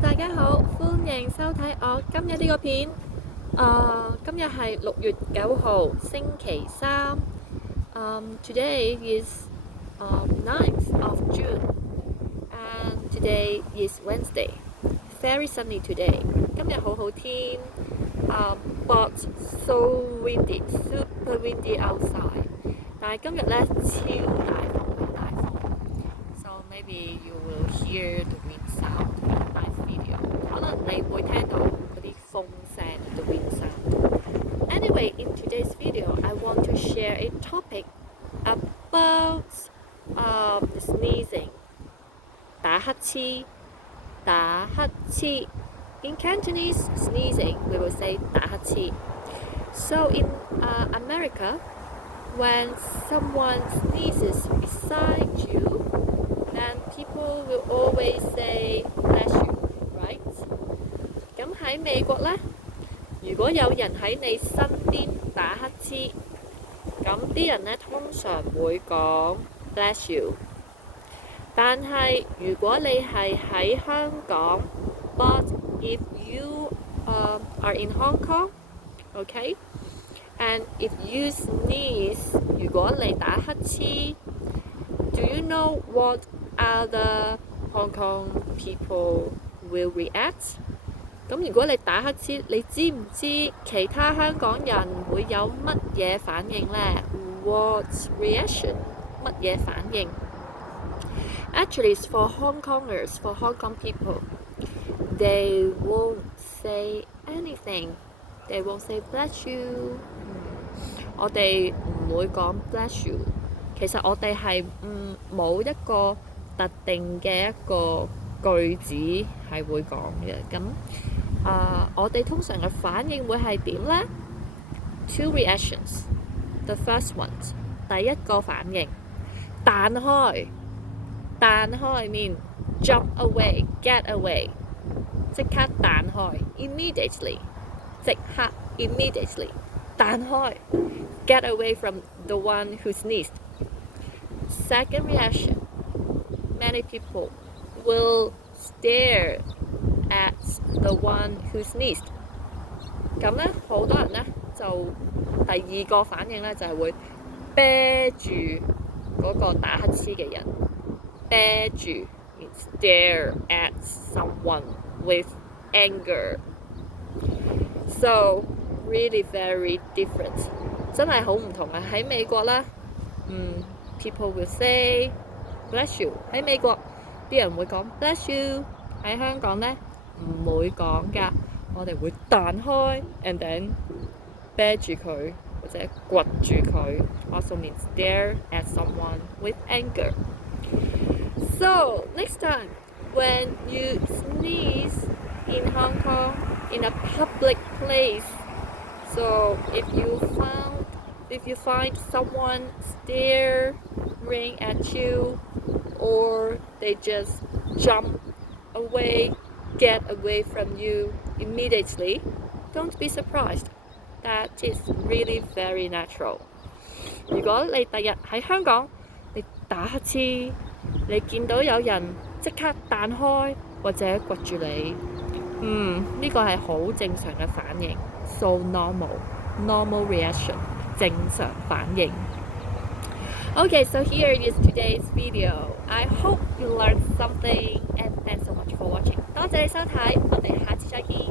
Hello， 大家好，歡迎收睇我今日呢個片。今日係6月9號，星期三。Today is 9th of June, and today is Wednesday. Very sunny today. 今日好好天，but so windy, super windy outside. 但係今日咧超大風，好大風。So maybe you will hear the wind sound in my video. 可能你會聽到嗰啲風聲 the wind sound. Anyway, in today's video, I want to share a topic about sneezing. 打乞嗤，打乞嗤。In Cantonese, sneezing, we will say 打乞嗤. So in America, when someone sneezes beside you, then people will always say bless you, right? 咁喺美國呢，如果有人喺你身邊打乞嗤，咁啲人呢通常會講 bless you。但係如果你係喺香港 ，but if you are in Hong Kong, okay, and if you sneeze, 如果你打乞嗤 ，do you know what other Hong Kong people will react? 咁如果你打乞嗤，你知唔知其他香港人會有乜嘢反應呢？ What reaction? 乜嘢反應？ Actually, it's for Hong Kongers, for Hong Kong people, they won't say anything. They won't say bless you. 我哋唔會講 bless you。其實我哋係冇一個特定嘅一個句子係會講嘅。咁我哋通常嘅反應會係點呢？ Two reactions. The first one, 第一個反應彈開，彈開 mean jump away, get away， 即刻彈開 immediately， 即刻 immediately 彈開 get away from the one who sneezed. Second reaction, many people will stare at the one who sneezed. 咁咧，好多人咧就第二個反應咧就係會啤住嗰個打乞嗤嘅人，啤住 stare at someone with anger. So really very different. 真係好唔同啊！喺美國咧，people will say bless you。喺美國啲人會講 bless you， 喺香港咧唔會講㗎，我哋會彈開 and then 啤住佢或者掘住佢 ，also means stare at someone with anger. So next time when you sneeze in Hong Kong in a public place, so if you find someone staring at you, or they just jump away, get away from you immediately, don't be surprised. That is really very natural. 如果你第日喺香港，你打乞嗤，你見到有人即刻彈開或者掘住你，呢個係好正常嘅反應 ，so normal reaction， 正常反應。Okay, so here is today's video. I hope you learned something, and thanks so much for watching. 多謝你收睇，我哋下次再見。